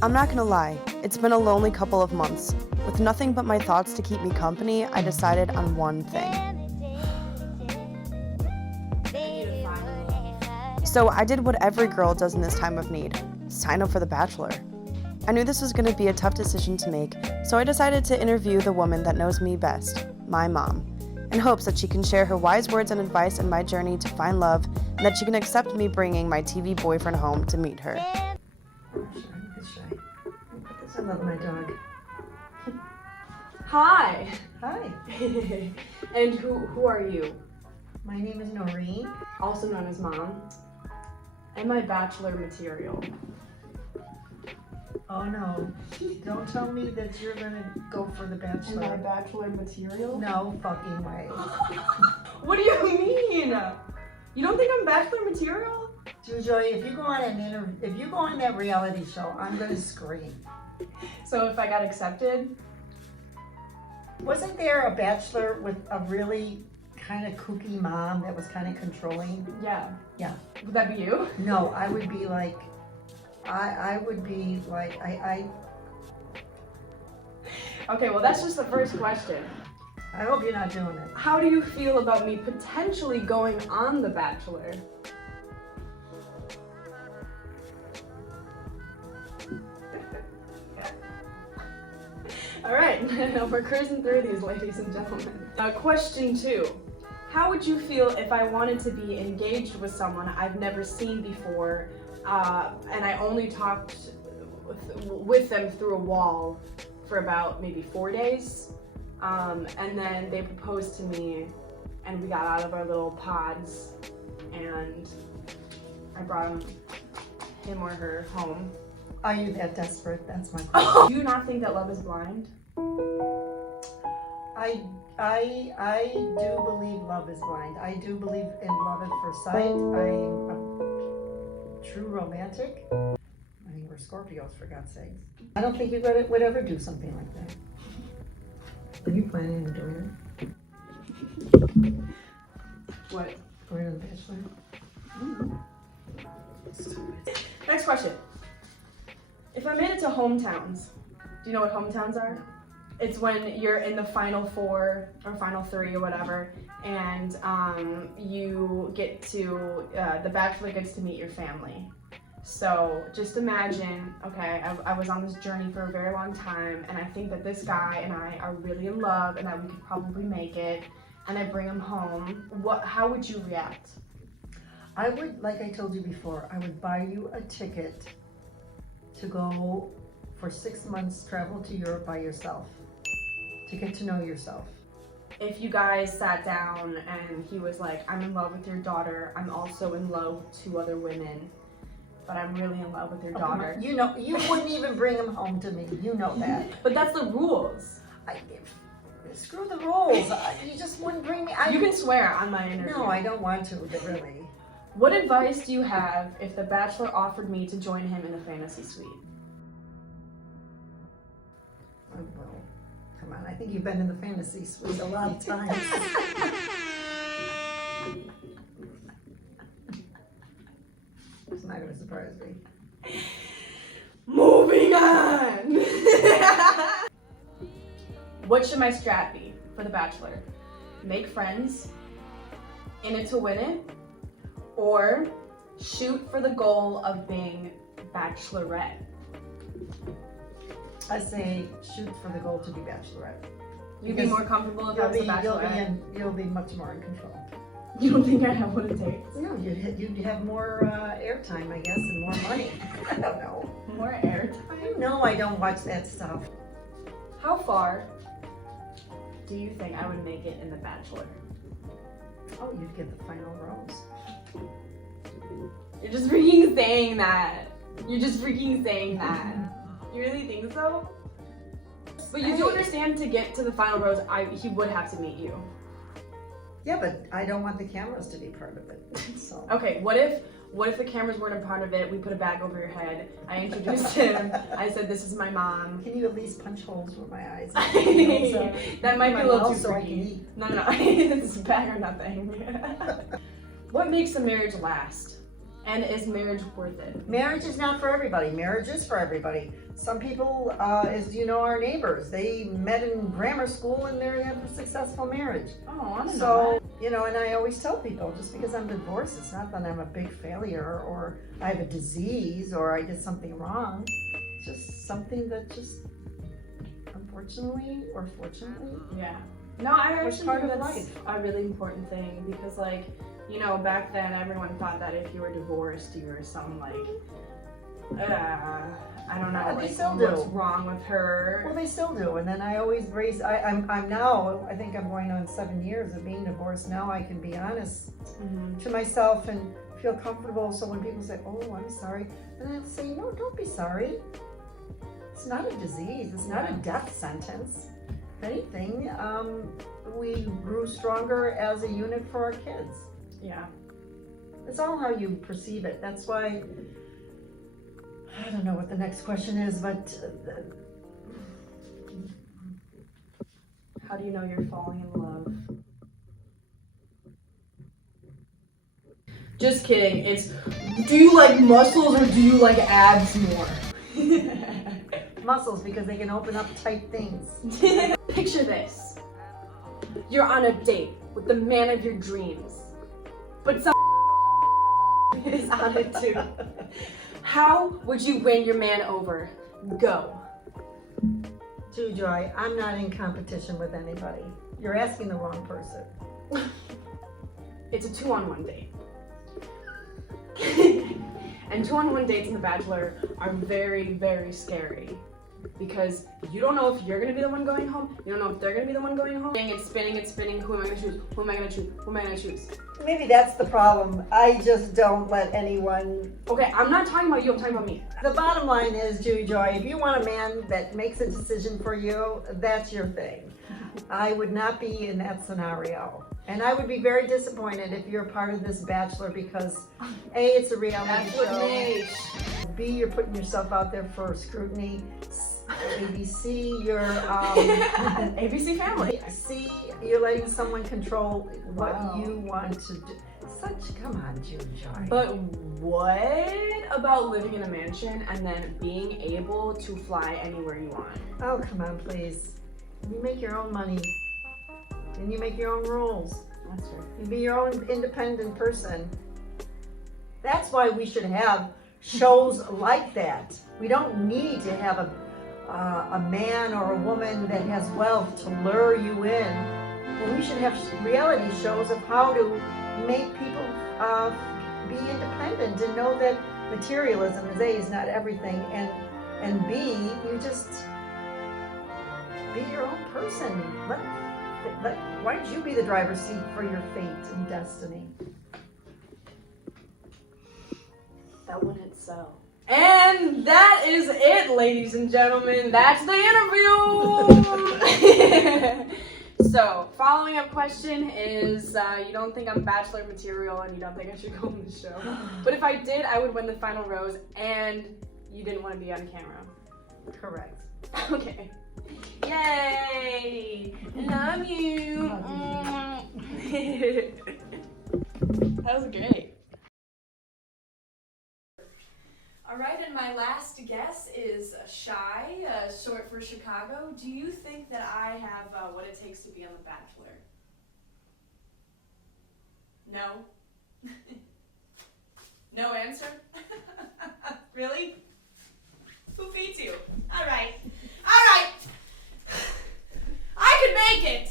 I'm not gonna lie, it's been a lonely couple of months. With nothing but my thoughts to keep me company, I decided on one thing. So I did what every girl does in this time of need, sign up for The Bachelor. I knew this was gonna be a tough decision to make, so I decided to interview the woman that knows me best, my mom, in hopes that she can share her wise words and advice in my journey to find love, and that she can accept me bringing my TV boyfriend home to meet her. I love my dog. Hi. Hi. And who are you? My name is Noreen. Also known as Mom. And my Bachelor material. Oh no, don't tell me that you're gonna go for The Bachelor. My Bachelor material? No fucking way. What do you mean? You don't think I'm Bachelor material? Joy, if you go on that reality show, I'm gonna scream. So if I got accepted? Wasn't there a Bachelor with a really kind of kooky mom that was kind of controlling? Yeah. Yeah. Would that be you? No, I would be like, I Okay, well that's just the first question. I hope you're not doing it. How do you feel about me potentially going on The Bachelor? All right, we're cruising through these, ladies and gentlemen. Question 2. How would you feel if I wanted to be engaged with someone I've never seen before, and I only talked with them through a wall for about maybe 4 days, and then they proposed to me, and we got out of our little pods, and I brought him or her home. Are you that desperate? That's my question. Do you not think that love is blind? I do believe love is blind. I do believe in love at first sight. I'm a true romantic. I think we're Scorpios, for God's sakes. I don't think you would ever do something like that. Are you planning on doing it? What? Going to The Bachelor? Next question. If I made it to hometowns, do you know what hometowns are? It's when you're in the final 4 or final 3 or whatever, and you get to, the Bachelor gets to meet your family. So just imagine, okay, I was on this journey for a very long time, and I think that this guy and I are really in love and that we could probably make it, and I bring him home. How would you react? I would, like I told you before, I would buy you a ticket to go for 6 months, travel to Europe by yourself, to get to know yourself. If you guys sat down and he was like, I'm in love with your daughter, I'm also in love with 2 other women, but I'm really in love with your daughter. You know, you wouldn't even bring him home to me. You know that. But that's the rules. Screw the rules. You just wouldn't bring me. You can swear on my interview. No, I don't want to, really. What advice do you have if the Bachelor offered me to join him in the fantasy suite? Oh, well, come on. I think you've been in the fantasy suite a lot of times. It's not going to surprise me. Moving on! What should my strat be for the Bachelor? Make friends, in it to win it, or shoot for the goal of being Bachelorette? I say shoot for the goal to be Bachelorette. You'd be more comfortable if I was a Bachelorette? You'll be much more in control. You don't think I have what it takes? No, you'd have more airtime, I guess, and more money. I don't know. More airtime? You know I don't watch that stuff. How far do you think I would make it in The Bachelor? Oh, you'd get the final rose. You're just freaking saying that. You're just freaking saying that. You really think so? But you do understand, to get to the final rose, he would have to meet you. Yeah, but I don't want the cameras to be part of it. So. Okay, what if the cameras weren't a part of it? We put a bag over your head. I introduced him. I said, this is my mom. Can you at least punch holes with my eyes? That might be a little too so I can freaky. eat. No. This is bag or nothing. What makes a marriage last? And is marriage worth it? Marriage is not for everybody. Marriage is for everybody. Some people, as you know, our neighbors, they met in grammar school and they have a successful marriage. Oh, I don't know So, you know, and I always tell people, just because I'm divorced, it's not that I'm a big failure or I have a disease or I did something wrong. It's just something that just, unfortunately or fortunately, Yeah. No, I was actually part think of that's life. a really important thing because, like, you know, back then everyone thought that if you were divorced, you were some, like, I don't know, Yeah, they like, still what's do. wrong with her. Well, they still do. And then I always brace, I'm now, I think I'm going on 7 years of being divorced. Now I can be honest Mhm. to myself and feel comfortable. So when people say, oh, I'm sorry, then I have to say, no, don't be sorry. It's not a disease. It's not a death sentence. If anything, we grew stronger as a unit for our kids. Yeah. It's all how you perceive it. That's why, I don't know what the next question is, but How do you know you're falling in love? Just kidding. It's, do you like muscles or do you like abs more? muscles, because they can open up tight things. Picture this. You're on a date with the man of your dreams, but some is on it too. How would you win your man over? Go. Joy, I'm not in competition with anybody. You're asking the wrong person. It's a 2-on-1 date. And 2-on-1 dates in The Bachelor are very, very scary because you don't know if you're gonna be the one going home. You don't know if they're gonna be the one going home. It's spinning. Who am I gonna choose? Who am I gonna choose? Who am I gonna choose? Maybe that's the problem. I just don't let anyone. Okay, I'm not talking about you. I'm talking about me. The bottom line is, Joy, if you want a man that makes a decision for you, that's your thing. I would not be in that scenario. And I would be very disappointed if you're part of this Bachelor because A, it's a reality show. B, you're putting yourself out there for scrutiny. ABC, you're ABC family. C, you're letting someone control what Wow. you want to do. Come on, Joy. But what about living in a mansion and then being able to fly anywhere you want? Oh, come on, please. You make your own money. And you make your own rules. That's fair. You be your own independent person. That's why we should have shows like that. We don't need to have a man or a woman that has wealth to lure you in. Well, we should have reality shows of how to make people be independent and know that materialism is A, is not everything, and B, you just be your own person. Why don't you be the driver's seat for your fate and destiny? That wouldn't sell. And that is it, ladies and gentlemen. That's the interview. So, following up question is, you don't think I'm Bachelor material and you don't think I should go on the show. But if I did, I would win the final rose and you didn't want to be on camera. Correct. Okay. Yay! Love you. That was great. All right, and my last guess is Shy, short for Chicago. Do you think that I have what it takes to be on The Bachelor? No? No answer? Really? Who feeds you? All right. I could make it.